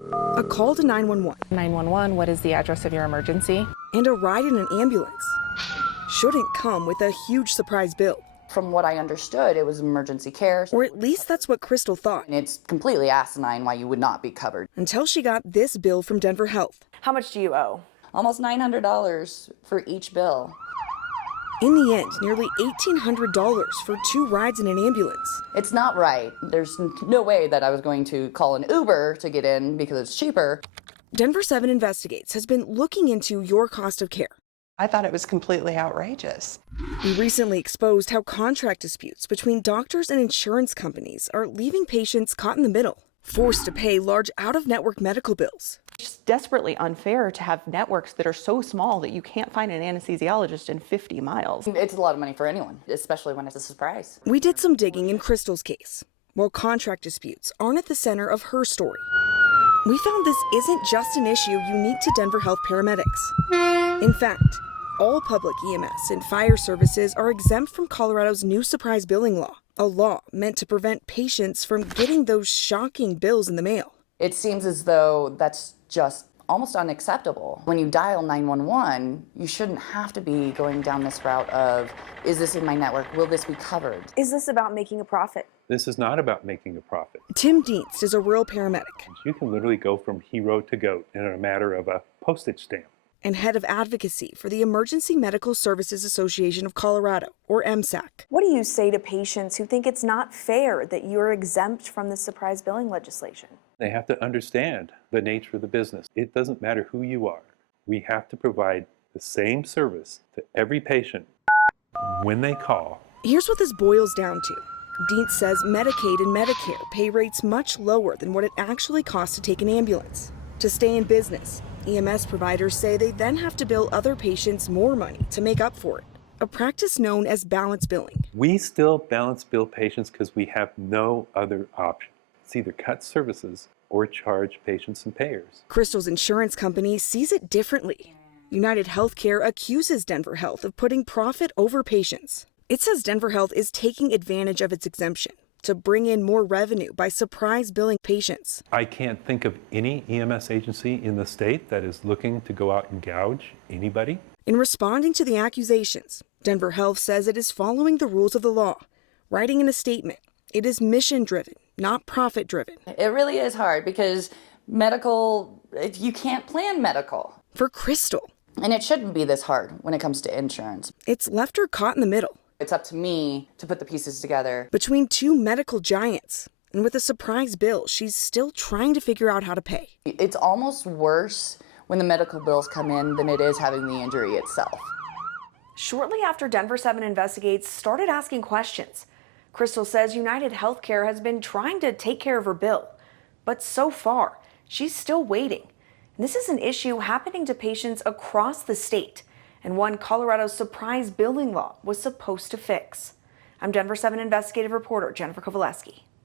A call to 911, 911, what is the address of your emergency? and a ride in an ambulance shouldn't come with a huge surprise bill. From what I understood, it was emergency care. Or at least that's what Crystal thought. And it's completely asinine why you would not be covered. Until she got this bill from Denver Health. How much do you owe? Almost $900 for each bill. In the end, nearly $1,800 for 2 rides in an ambulance. It's not right. There's no way that I was going to call an Uber to get in because it's cheaper. Denver7 Investigates has been looking into your cost of care. I thought it was completely outrageous. We recently exposed how contract disputes between doctors and insurance companies are leaving patients caught in the middle, forced to pay large out-of-network medical bills. It's desperately unfair to have networks that are so small that you can't find an anesthesiologist in 50 miles. It's a lot of money for anyone, especially when it's a surprise. We did some digging in Crystal's case. While contract disputes aren't at the center of her story, we found this isn't just an issue unique to Denver Health paramedics. In fact, all public EMS and fire services are exempt from Colorado's new surprise billing law, a law meant to prevent patients from getting those shocking bills in the mail. It seems as though that's just almost unacceptable. When you dial 911, you shouldn't have to be going down this route of, is this in my network? Will this be covered? Is this about making a profit? This is not about making a profit. Tim Dienst is a rural paramedic You can literally go from hero to goat in a matter of a postage stamp. and head of advocacy for the Emergency Medical Services Association of Colorado, or MSAC. What do you say to patients who think it's not fair that you're exempt from the surprise billing legislation? They have to understand the nature of the business. It doesn't matter who you are. We have to provide the same service to every patient when they call. Here's what this boils down to. Dienst says Medicaid and Medicare pay rates much lower than what it actually costs to take an ambulance. To stay in business, EMS providers say they then have to bill other patients more money to make up for it, a practice known as balance billing. We still balance bill patients because we have no other option. It's either cut services or charge patients and payers. Crystal's insurance company sees it differently. United Healthcare accuses Denver Health of putting profit over patients. It says Denver Health is taking advantage of its exemption to bring in more revenue by surprise billing patients. I can't think of any EMS agency in the state that is looking to go out and gouge anybody. In responding to the accusations, Denver Health says it is following the rules of the law, writing in a statement, it is mission-driven, not profit-driven. It really is hard because medical, you can't plan medical. For Crystal, And it shouldn't be this hard when it comes to insurance. it's left her caught in the middle, It's up to me to put the pieces together. between 2 medical giants. And with a surprise bill, she's still trying to figure out how to pay. It's almost worse when the medical bills come in than it is having the injury itself. Shortly after Denver7 Investigates started asking questions, Crystal says United Healthcare has been trying to take care of her bill. But so far, she's still waiting. And this is an issue happening to patients across the state, and one Colorado's surprise billing law was supposed to fix. I'm Denver7 investigative reporter Jennifer Kowaleski.